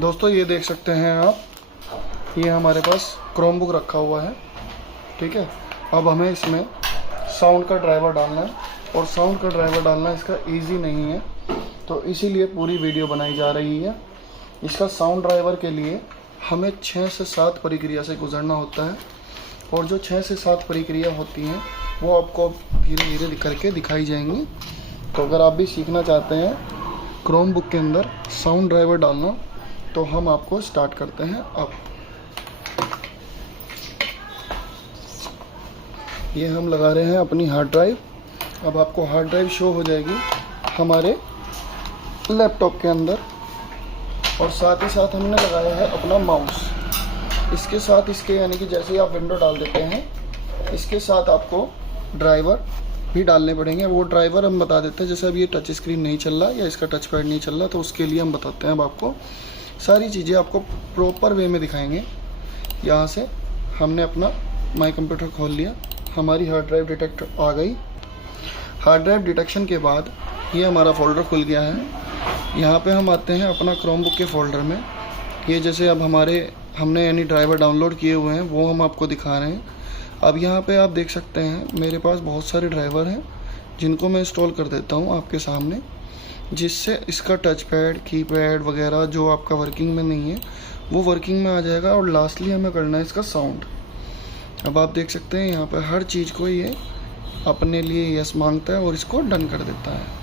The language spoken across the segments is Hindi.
दोस्तों ये देख सकते हैं आप, ये हमारे पास क्रोमबुक रखा हुआ है। ठीक है, अब हमें इसमें साउंड का ड्राइवर डालना है, और साउंड का ड्राइवर डालना इसका इजी नहीं है, तो इसीलिए पूरी वीडियो बनाई जा रही है। इसका साउंड ड्राइवर के लिए हमें 6 से 7 प्रक्रिया से गुजरना होता है, और जो 6 से 7 प्रक्रिया होती हैं वो आपको धीरे धीरे करके दिखाई जाएंगी। तो अगर आप भी सीखना चाहते हैं क्रोमबुक के अंदर साउंड ड्राइवर डालना, तो हम आपको स्टार्ट करते हैं। अब ये हम लगा रहे हैं अपनी हार्ड ड्राइव। अब आपको हार्ड ड्राइव शो हो जाएगी हमारे लैपटॉप के अंदर, और साथ ही साथ हमने लगाया है अपना माउस। इसके साथ इसके यानी कि जैसे ही आप विंडो डाल देते हैं, इसके साथ आपको ड्राइवर भी डालने पड़ेंगे। वो ड्राइवर हम बता देते हैं, जैसे अब ये टच स्क्रीन नहीं चल रहा या इसका टच पैड नहीं चल रहा, तो उसके लिए हम बताते हैं। अब आपको सारी चीज़ें आपको प्रॉपर वे में दिखाएंगे। यहाँ से हमने अपना माई कंप्यूटर खोल लिया, हमारी हार्ड ड्राइव डिटेक्ट आ गई। हार्ड ड्राइव डिटेक्शन के बाद ये हमारा फोल्डर खुल गया है। यहाँ पे हम आते हैं अपना क्रोमबुक के फोल्डर में। ये जैसे अब हमने यानी ड्राइवर डाउनलोड किए हुए हैं वो हम आपको दिखा रहे हैं। अब यहाँ पे आप देख सकते हैं मेरे पास बहुत सारे ड्राइवर हैं, जिनको मैं इंस्टॉल कर देता हूँ आपके सामने, जिससे इसका टच पैड, कीपैड वगैरह जो आपका वर्किंग में नहीं है वो वर्किंग में आ जाएगा। और लास्टली हमें करना है इसका साउंड। अब आप देख सकते हैं यहाँ पर हर चीज़ को ये अपने लिए यस मांगता है और इसको डन कर देता है।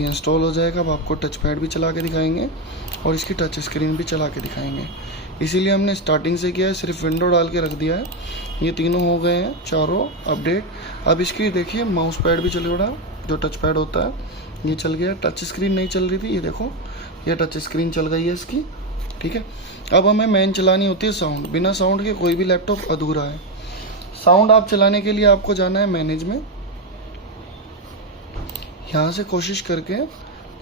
ये इंस्टॉल हो जाएगा। अब आपको टच पैड भी चला के दिखाएंगे और इसकी टच स्क्रीन भी चला के दिखाएंगे। इसीलिए हमने स्टार्टिंग से किया है, सिर्फ विंडो डाल के रख दिया है। ये तीनों हो गए हैं, चारों अपडेट। अब इसकी देखिए माउस पैड भी चल रहा है, जो टच पैड होता है ये चल गया। टच स्क्रीन नहीं चल रही थी, ये देखो ये टच स्क्रीन चल गई है इसकी। ठीक है, अब हमें मेन चलानी होती है साउंड। बिना साउंड के कोई भी लैपटॉप अधूरा है। साउंड आप चलाने के लिए आपको जाना है मैनेज में। यहाँ से कोशिश करके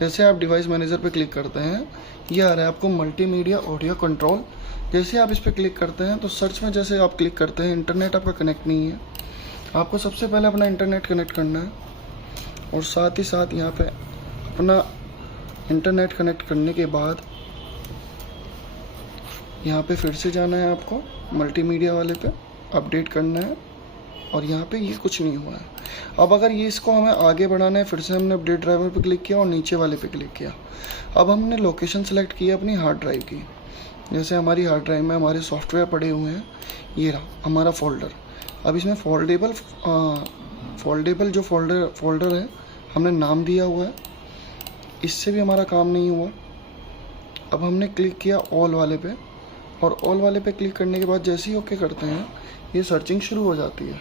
जैसे आप डिवाइस मैनेजर पे क्लिक करते हैं, ये आ रहा है आपको मल्टीमीडिया ऑडियो कंट्रोल। जैसे आप इस पर क्लिक करते हैं तो सर्च में जैसे आप क्लिक करते हैं, इंटरनेट आपका कनेक्ट नहीं है, आपको सबसे पहले अपना इंटरनेट कनेक्ट करना है। और साथ ही साथ यहाँ पे अपना इंटरनेट कनेक्ट करने के बाद यहाँ पे फिर से जाना है आपको मल्टीमीडिया वाले पे, अपडेट करना है। और यहाँ पे ये कुछ नहीं हुआ है। अब अगर ये इसको हमें आगे बढ़ाना है, फिर से हमने अपडेट ड्राइवर पे क्लिक किया और नीचे वाले पे क्लिक किया। अब हमने लोकेशन सेलेक्ट की है अपनी हार्ड ड्राइव की। जैसे हमारी हार्ड ड्राइव में हमारे सॉफ्टवेयर पड़े हुए हैं, ये रहा हमारा फोल्डर। अब इसमें फोल्डेबल जो फोल्डर है हमने नाम दिया हुआ है, इससे भी हमारा काम नहीं हुआ। अब हमने क्लिक किया ऑल वाले पे, और ऑल वाले पे क्लिक करने के बाद जैसे ही ओके करते हैं ये सर्चिंग शुरू हो जाती है।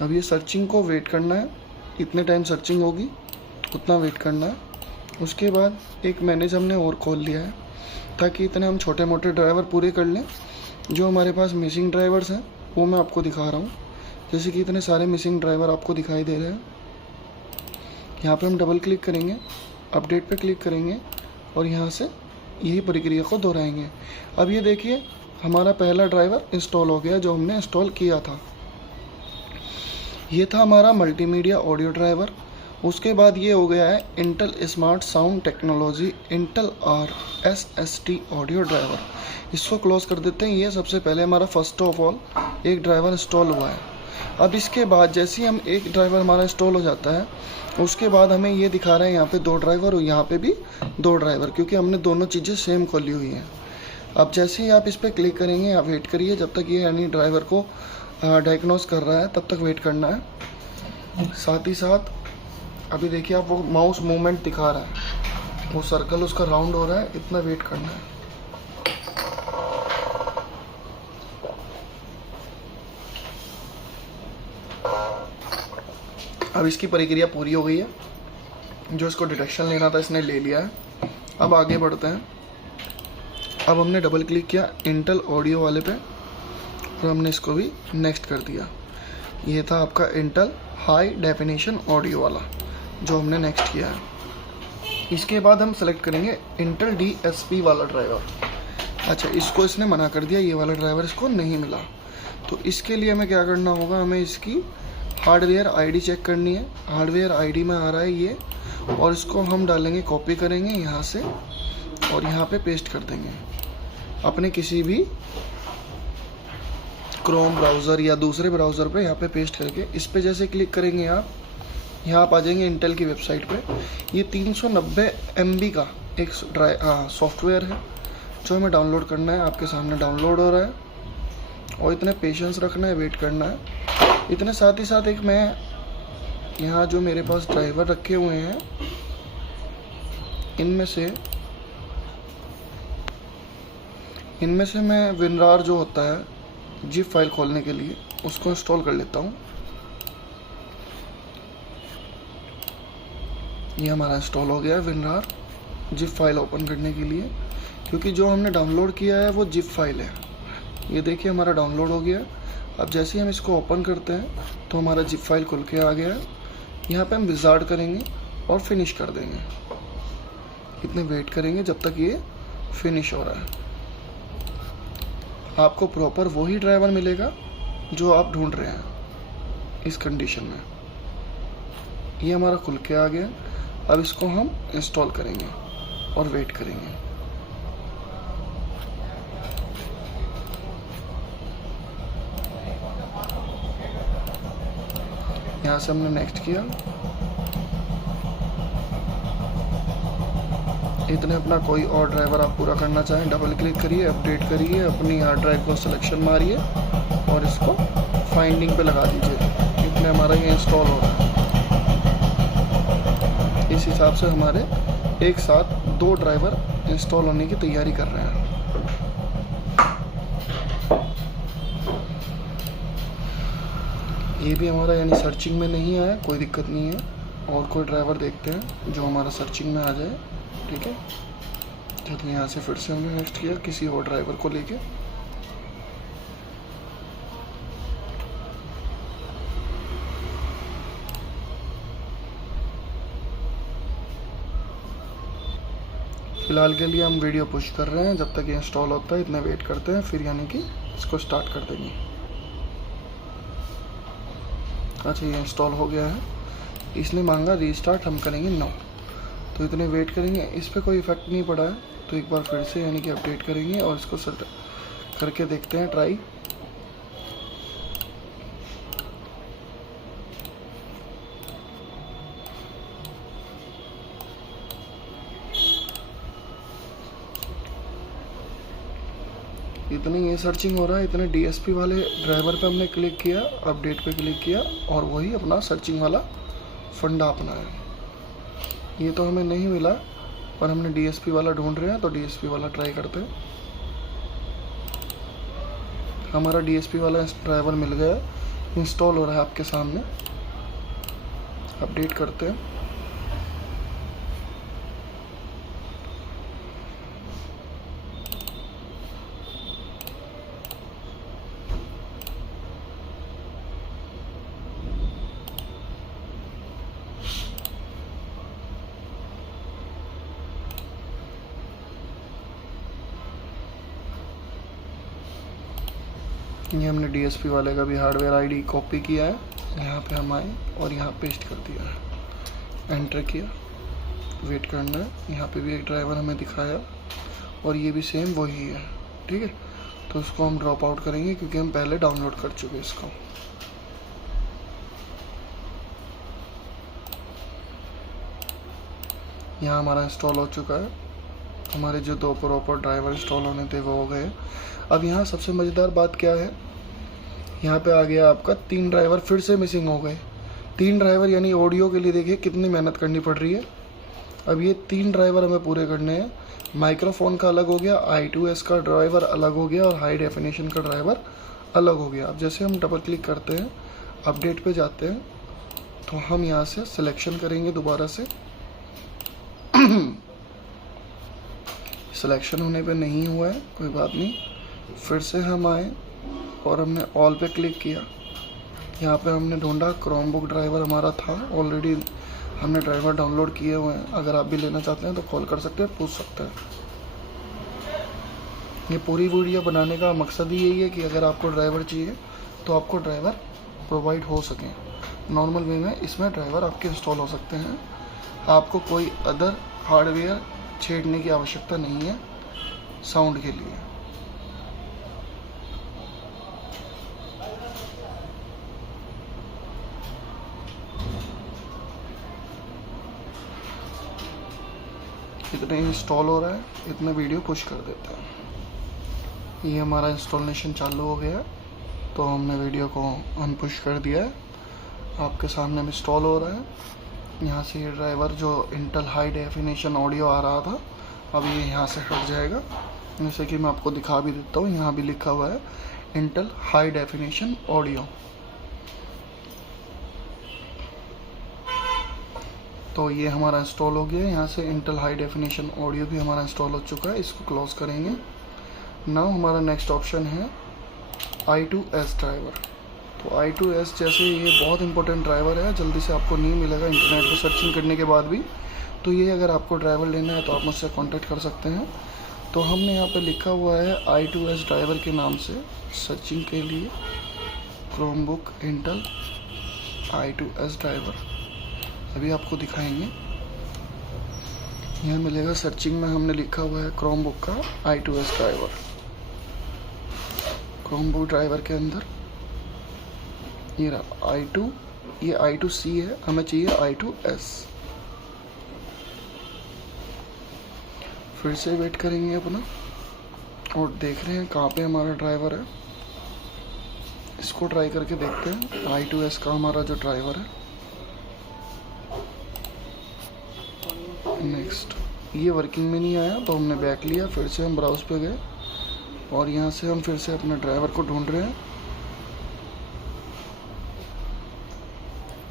अब ये सर्चिंग को वेट करना है, इतने टाइम सर्चिंग होगी उतना वेट करना है। उसके बाद एक मैनेज हमने और खोल लिया है, ताकि इतने हम छोटे मोटे ड्राइवर पूरे कर लें। जो हमारे पास मिसिंग ड्राइवर्स हैं वो मैं आपको दिखा रहा हूँ। जैसे कि इतने सारे मिसिंग ड्राइवर आपको दिखाई दे रहे हैं। यहाँ पे हम डबल क्लिक करेंगे, अपडेट पे क्लिक करेंगे और यहाँ से यही प्रक्रिया को दोहराएंगे। अब ये देखिए हमारा पहला ड्राइवर इंस्टॉल हो गया जो हमने इंस्टॉल किया था। ये था हमारा मल्टीमीडिया ऑडियो ड्राइवर। उसके बाद ये हो गया है Intel smart sound technology Intel RSST audio driver. इसको क्लोज कर देते हैं। ये सबसे पहले हमारा फर्स्ट ऑफ ऑल एक ड्राइवर इंस्टॉल हुआ है। अब इसके बाद जैसे ही हम एक ड्राइवर हमारा इंस्टॉल हो जाता है, उसके बाद हमें ये दिखा रहा है यहाँ पे 2 ड्राइवर और यहाँ पे भी 2 ड्राइवर, क्योंकि हमने दोनों चीज़ें सेम खोली हुई हैं। अब जैसे ही आप इस पर क्लिक करेंगे, आप वेट करिए जब तक ये यानी ड्राइवर को डायग्नोस कर रहा है, तब तक वेट करना है। साथ ही साथ अभी देखिए आप वो माउस मूवमेंट दिखा रहा है, वो सर्कल उसका राउंड हो रहा है, इतना वेट करना है। अब इसकी प्रक्रिया पूरी हो गई है। जो इसको डिटेक्शन लेना था इसने ले लिया है। अब आगे बढ़ते हैं। अब हमने डबल क्लिक किया इंटेल ऑडियो वाले पे और हमने इसको भी नेक्स्ट कर दिया। ये था आपका इंटेल हाई डेफिनेशन ऑडियो वाला जो हमने नेक्स्ट किया है। इसके बाद हम सेलेक्ट करेंगे इंटेल DSP वाला ड्राइवर। अच्छा, इसको इसने मना कर दिया, ये वाला ड्राइवर इसको नहीं मिला। तो इसके लिए हमें क्या करना होगा, हमें इसकी हार्डवेयर आईडी चेक करनी है। हार्डवेयर आईडी में आ रहा है ये, और इसको हम डालेंगे, कॉपी करेंगे यहाँ से और यहाँ पे पेस्ट कर देंगे अपने किसी भी क्रोम ब्राउज़र या दूसरे ब्राउज़र पे। यहाँ पे पेस्ट करके इस पे जैसे क्लिक करेंगे आप, यहाँ आप आ जाएंगे इंटेल की वेबसाइट पे। ये 390 MB का एक सॉफ्टवेयर है जो हमें डाउनलोड करना है। आपके सामने डाउनलोड हो रहा है और इतने पेशेंस रखना है, वेट करना है। इतने साथ ही साथ एक मैं यहाँ जो मेरे पास ड्राइवर रखे हुए हैं, इनमें से मैं विनरार जो होता है जिप फाइल खोलने के लिए, उसको इंस्टॉल कर लेता हूँ। ये हमारा इंस्टॉल हो गया है विनरार जिप फाइल ओपन करने के लिए, क्योंकि जो हमने डाउनलोड किया है वो जिप फाइल है। ये देखिए हमारा डाउनलोड हो गया। अब जैसे ही हम इसको ओपन करते हैं तो हमारा जिप फाइल खुल के आ गया है। यहाँ पे हम विजार्ड करेंगे और फिनिश कर देंगे। इतने वेट करेंगे जब तक ये फिनिश हो रहा है। आपको प्रॉपर वही ड्राइवर मिलेगा जो आप ढूंढ रहे हैं इस कंडीशन में। ये हमारा खुल के आ गया। अब इसको हम इंस्टॉल करेंगे और वेट करेंगे। यहाँ से हमने नेक्स्ट किया। इतने अपना कोई और ड्राइवर आप पूरा करना चाहें, डबल क्लिक करिए, अपडेट करिए, अपनी हार्ड ड्राइव को सिलेक्शन मारिए और इसको फाइंडिंग पे लगा दीजिए। इतने हमारा ये इंस्टॉल हो रहा है। इस हिसाब से हमारे एक साथ 2 ड्राइवर इंस्टॉल होने की तैयारी कर रहे हैं। ये भी हमारा यानी सर्चिंग में नहीं आया, कोई दिक्कत नहीं है। और कोई ड्राइवर देखते हैं जो हमारा सर्चिंग में आ जाए, ठीक है। चलिए यहाँ से फिर से हमने नेक्स्ट किया किसी और ड्राइवर को लेके। फिलहाल के लिए हम वीडियो पुश कर रहे हैं, जब तक ये इंस्टॉल होता है इतना वेट करते हैं, फिर यानी कि इसको स्टार्ट कर देंगे। अच्छा ये इंस्टॉल हो गया है। इसने मांगा रीस्टार्ट, हम करेंगे नो। तो इतने वेट करेंगे। इस पर कोई इफेक्ट नहीं पड़ा है तो एक बार फिर से यानी कि अपडेट करेंगे और इसको सेट करके देखते हैं ट्राई। इतने ये सर्चिंग हो रहा है, इतने DSP वाले ड्राइवर पे हमने क्लिक किया, अपडेट पे क्लिक किया और वही अपना सर्चिंग वाला फंडा अपनाया। ये तो हमें नहीं मिला पर हमने DSP वाला ढूंढ रहे हैं तो DSP वाला ट्राई करते हैं। हमारा DSP वाला ड्राइवर मिल गया, इंस्टॉल हो रहा है आपके सामने। अपडेट करते हैं। ये हमने DSP वाले का भी हार्डवेयर ID कॉपी किया है। यहाँ पे हम आए और यहाँ पेस्ट कर दिया है, एंटर किया, वेट करना है। यहाँ पे भी एक ड्राइवर हमें दिखाया और ये भी सेम वही है, ठीक है। तो इसको हम ड्रॉप आउट करेंगे क्योंकि हम पहले डाउनलोड कर चुके हैं इसको। यहाँ हमारा इंस्टॉल हो चुका है। हमारे जो 2 प्रॉपर ड्राइवर इंस्टॉल होने थे वो हो गए। अब यहाँ सबसे मज़ेदार बात क्या है, यहाँ पे आ गया आपका 3 ड्राइवर फिर से मिसिंग हो गए। 3 ड्राइवर यानी ऑडियो के लिए देखिए कितनी मेहनत करनी पड़ रही है। अब ये 3 ड्राइवर हमें पूरे करने हैं। माइक्रोफोन का अलग हो गया, I2S का ड्राइवर अलग हो गया और हाई डेफिनेशन का ड्राइवर अलग हो गया। अब जैसे हम डबल क्लिक करते हैं, अपडेट पे जाते हैं तो हम यहाँ से सिलेक्शन करेंगे दोबारा से। सिलेक्शन होने पे नहीं हुआ है, कोई बात नहीं। फिर से हम आए और हमने ऑल पे क्लिक किया। यहाँ पे हमने ढूंढा क्रोमबुक ड्राइवर हमारा था, ऑलरेडी हमने ड्राइवर डाउनलोड किए हुए हैं। अगर आप भी लेना चाहते हैं तो कॉल कर सकते हैं, पूछ सकते हैं। ये पूरी वीडियो बनाने का मकसद ही यही है कि अगर आपको ड्राइवर चाहिए तो आपको ड्राइवर प्रोवाइड हो सकें। नॉर्मल वे में इसमें ड्राइवर आपके इंस्टॉल हो सकते हैं। आपको कोई अदर हार्डवेयर छेड़ने की आवश्यकता नहीं है साउंड के लिए। इतने इंस्टॉल हो रहा है, इतना वीडियो पुश कर देता है। ये हमारा इंस्टॉलेशन चालू हो गया, तो हमने वीडियो को अनपुश कर दिया है। आपके सामने इंस्टॉल हो रहा है। यहाँ से ये ड्राइवर जो इंटेल हाई डेफिनेशन ऑडियो आ रहा था, अब ये यहाँ से हट जाएगा। जैसे कि मैं आपको दिखा भी देता हूँ, यहाँ भी लिखा हुआ है इंटेल हाई डेफिनेशन ऑडियो। तो ये हमारा इंस्टॉल हो गया है। यहाँ से इंटेल हाई डेफिनेशन ऑडियो भी हमारा इंस्टॉल हो चुका है। इसको क्लोज करेंगे। नाउ हमारा नेक्स्ट ऑप्शन है I2S ड्राइवर। तो I2S जैसे ये बहुत इंपॉर्टेंट ड्राइवर है, जल्दी से आपको नहीं मिलेगा इंटरनेट पर सर्चिंग करने के बाद भी। तो ये अगर आपको ड्राइवर लेना है तो आप मुझसे कॉन्टैक्ट कर सकते हैं। तो हमने यहाँ पे लिखा हुआ है I2S ड्राइवर के नाम से सर्चिंग के लिए क्रोमबुक इंटेल I2S ड्राइवर। अभी आपको दिखाएंगे। यहाँ मिलेगा सर्चिंग में, हमने लिखा हुआ है क्रोमबुक का I2S ड्राइवर। क्रोमबुक ड्राइवर के अंदर ये रहा I2, ये I2C है, हमें चाहिए I2S। फिर से वेट करेंगे अपना और देख रहे हैं कहाँ पे हमारा ड्राइवर है। इसको ट्राई करके देखते हैं I2S का हमारा जो ड्राइवर है। नेक्स्ट, ये वर्किंग में नहीं आया तो हमने बैक लिया, फिर से हम ब्राउज पे गए और यहाँ से हम फिर से अपने ड्राइवर को ढूंढ रहे हैं।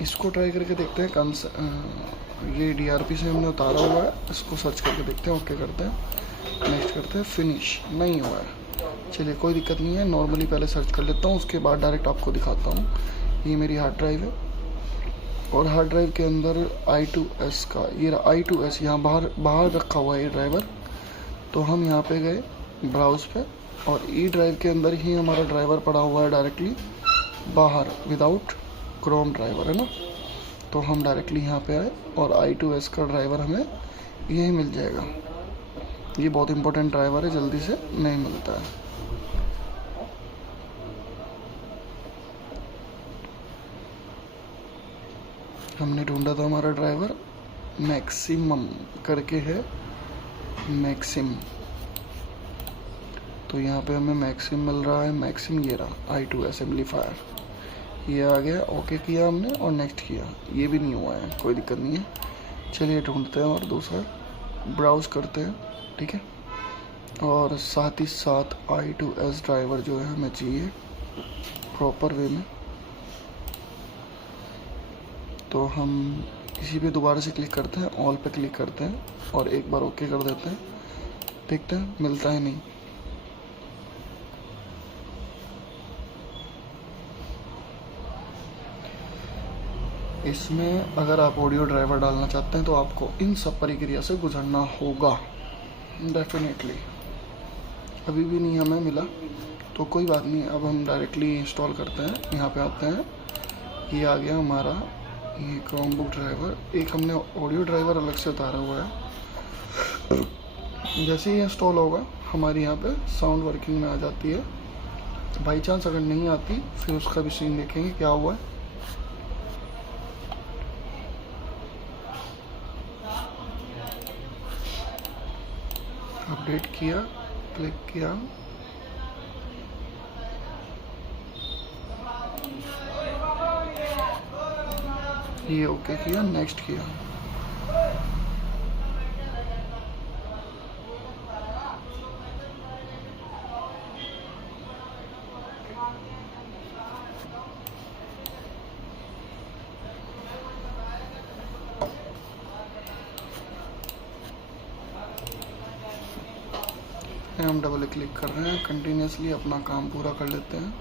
इसको ट्राई करके देखते हैं। कम से ये DRP से हमने उतारा हुआ है, इसको सर्च करके देखते हैं। ओके करते हैं, नेक्स्ट करते हैं, फिनिश नहीं हुआ है। चलिए कोई दिक्कत नहीं है, नॉर्मली पहले सर्च कर लेता हूँ, उसके बाद डायरेक्ट आपको दिखाता हूँ। ये मेरी हार्ड ड्राइव है और हार्ड ड्राइव के अंदर I2S का ये I2S यहाँ बाहर रखा हुआ है ये ड्राइवर। तो हम यहाँ पे गए ब्राउज पे और ई ड्राइव के अंदर ही हमारा ड्राइवर पड़ा हुआ है डायरेक्टली बाहर, विदाउट क्रोम ड्राइवर है ना। तो हम डायरेक्टली यहाँ पे आए और I2S का ड्राइवर हमें यही मिल जाएगा। ये बहुत इंपॉर्टेंट ड्राइवर है, जल्दी से नहीं मिलता है। हमने ढूंढा था हमारा ड्राइवर, मैक्सिमम करके है, मैक्सिम। तो यहाँ पे हमें मैक्सिम मिल रहा है। मैक्सिम ये रहा I2S एम्पलीफायर, ये आ गया। ओके किया हमने और नेक्स्ट किया, ये भी नहीं हुआ है, कोई दिक्कत नहीं है। चलिए ढूंढते हैं और दूसरा ब्राउज करते हैं, ठीक है। और साथ ही साथ I2S ड्राइवर जो है हमें चाहिए प्रॉपर वे में। तो हम इसी पे दोबारा से क्लिक करते हैं, ऑल पे क्लिक करते हैं और एक बार ओके कर देते हैं। देखते हैं मिलता है नहीं। इसमें अगर आप ऑडियो ड्राइवर डालना चाहते हैं तो आपको इन सब प्रक्रिया से गुजरना होगा डेफिनेटली। अभी भी नहीं हमें मिला तो कोई बात नहीं, अब हम डायरेक्टली इंस्टॉल करते हैं। यहाँ पे आते हैं, ये आ गया हमारा ये क्रोमबुक ड्राइवर। एक हमने ऑडियो ड्राइवर अलग से उतारा हुआ है। जैसे ही इंस्टॉल होगा हमारी यहाँ पे साउंड वर्किंग में आ जाती है। बाई चांस अगर नहीं आती फिर उसका भी सीन देखेंगे क्या हुआ है। अपडेट किया, क्लिक किया, ये ओके किया, नेक्स्ट किया। हम डबल क्लिक कर रहे हैं, कंटिन्यूसली अपना काम पूरा कर लेते हैं।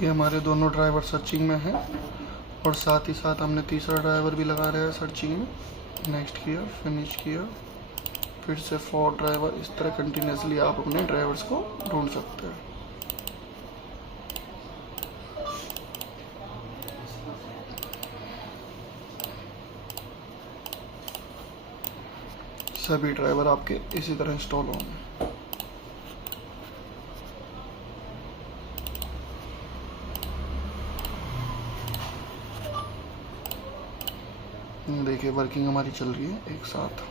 ये हमारे दोनों ड्राइवर सर्चिंग में हैं और साथ ही साथ हमने तीसरा ड्राइवर भी लगा रहा है सर्चिंग में। नेक्स्ट किया, फिनिश किया, फिर से 4 ड्राइवर। इस तरह कंटिन्यूसली आप अपने ड्राइवर्स को ढूंढ सकते हैं। सभी ड्राइवर आपके इसी तरह इंस्टॉल होंगे। देखिए वर्किंग हमारी चल रही है एक साथ।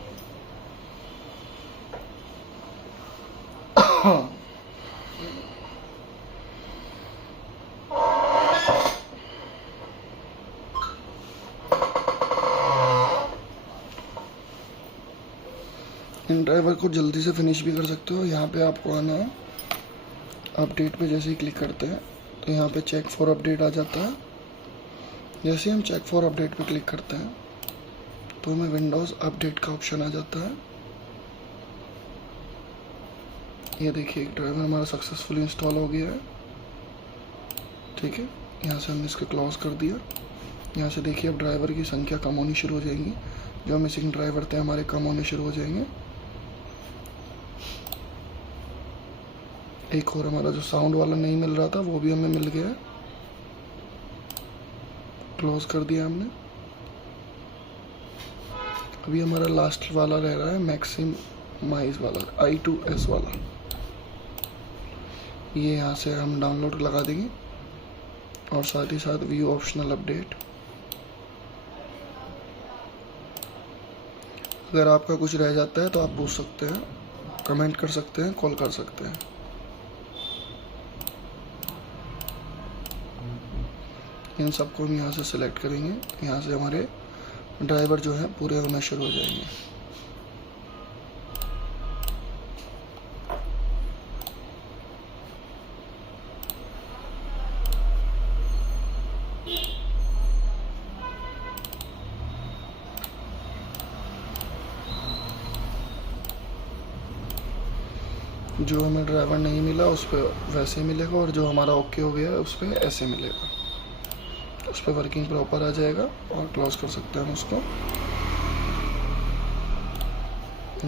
इन ड्राइवर को जल्दी से फिनिश भी कर सकते हो। यहाँ पे आपको आना है, अपडेट पे जैसे ही क्लिक करते हैं तो यहाँ पे चेक फॉर अपडेट आ जाता है। जैसे ही हम चेक फॉर अपडेट पे क्लिक करते हैं तो हमें विंडोज़ अपडेट का ऑप्शन आ जाता है। ये देखिए एक ड्राइवर हमारा सक्सेसफुली इंस्टॉल हो गया है। ठीक है, यहाँ से हमने इसको क्लोज कर दिया। यहाँ से देखिए अब ड्राइवर की संख्या कम होनी शुरू हो जाएंगी। जो मिसिंग ड्राइवर थे हमारे कम होने शुरू हो जाएंगे। एक और हमारा जो साउंड वाला नहीं मिल रहा था वो भी हमें मिल गया है। क्लोज कर दिया हमने। अभी हमारा लास्ट वाला रह रहा है मैक्सिमाइज वाला, I2S वाला। ये यहाँ से हम डाउनलोड लगा देंगे और साथ ही साथ व्यू ऑप्शनल अपडेट। अगर आपका कुछ रह जाता है तो आप पूछ सकते हैं, कमेंट कर सकते हैं, कॉल कर सकते हैं। इन सबको हम यहाँ से सिलेक्ट करेंगे। यहाँ से हमारे ड्राइवर जो है पूरे होना शुरू हो जाएंगे। जो हमें ड्राइवर नहीं मिला उस पर वैसे मिलेगा और जो हमारा ओके हो गया उस पर ऐसे मिलेगा। उस पर वर्किंग प्रॉपर आ जाएगा और क्लोज कर सकते हैं हम उसको।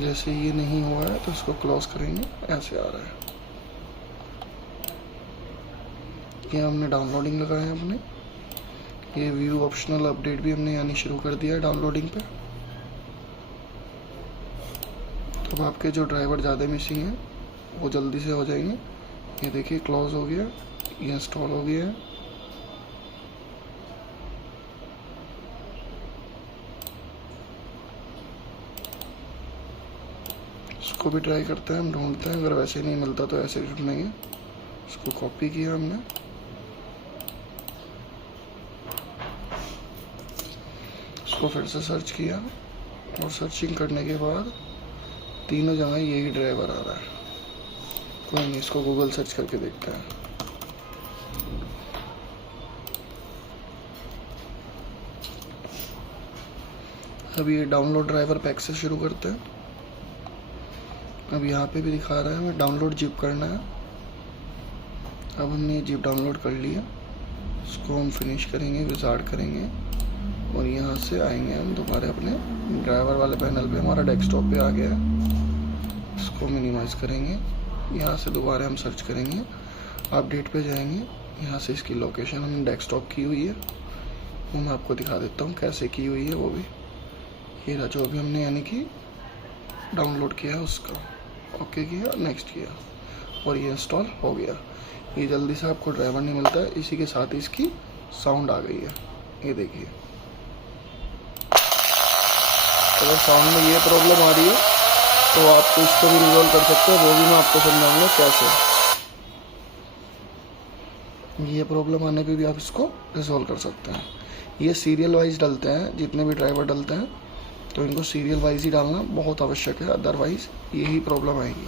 जैसे ये नहीं हुआ है तो इसको क्लोज करेंगे, ऐसे आ रहा है। ये हमने डाउनलोडिंग लगाया है अपने। ये व्यू ऑप्शनल अपडेट भी हमने यानी शुरू कर दिया है डाउनलोडिंग पे। तो आपके जो ड्राइवर ज़्यादा मिसिंग हैं वो जल्दी से हो जाएंगे। ये देखिए क्लोज हो गया, ये इंस्टॉल हो गया है। इसको भी ट्राई करते हैं, हम ढूंढते हैं। अगर वैसे नहीं मिलता तो ऐसे ढूंढेंगे। इसको कॉपी किया हमने, इसको फिर से सर्च किया और सर्चिंग करने के बाद तीनों जगह यही ड्राइवर आ रहा है। कोई नहीं, इसको गूगल सर्च करके देखते हैं। अब ये डाउनलोड ड्राइवर पैक से शुरू करते हैं। अब यहाँ पे भी दिखा रहा है हमें डाउनलोड जिप करना है। अब हमने जिप डाउनलोड कर लिया। इसको हम फिनिश करेंगे, विजार्ड करेंगे और यहाँ से आएंगे हम दोबारा अपने ड्राइवर वाले पैनल पे। हमारा डेस्कटॉप पे आ गया है। इसको मिनिमाइज करेंगे। यहाँ से दोबारा हम सर्च करेंगे, अपडेट पे जाएंगे। यहाँ से इसकी लोकेशन हमने डेस्कटॉप की हुई है, वो मैं आपको दिखा देता हूँ कैसे की हुई है। वो भी ये रहा जो अभी हमने यानी कि डाउनलोड किया है उसका ओके किया, नेक्स्ट किया और ये इंस्टॉल हो गया। ये जल्दी से आपको ड्राइवर नहीं मिलता है, इसी के साथ इसकी साउंड आ गई है। ये देखिए, अगर साउंड में ये प्रॉब्लम आ रही है तो आपको इसको भी रिजॉल्व कर सकते हैं। वो भी मैं आपको समझाऊंगा कैसे। ये प्रॉब्लम आने पे भी आप इसको रिजॉल्व कर सकते हैं। ये सीरियल वाइज डलते हैं, जितने भी ड्राइवर डलते हैं तो इनको सीरियल वाइज ही डालना बहुत आवश्यक है, अदरवाइज यही प्रॉब्लम आएगी।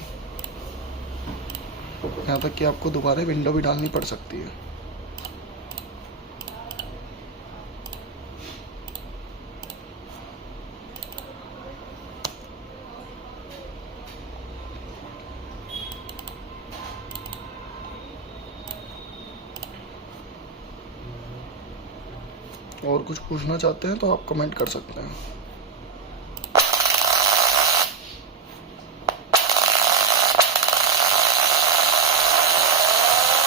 यहाँ तक कि आपको दोबारा विंडो भी डालनी पड़ सकती है। और कुछ पूछना चाहते हैं तो आप कमेंट कर सकते हैं।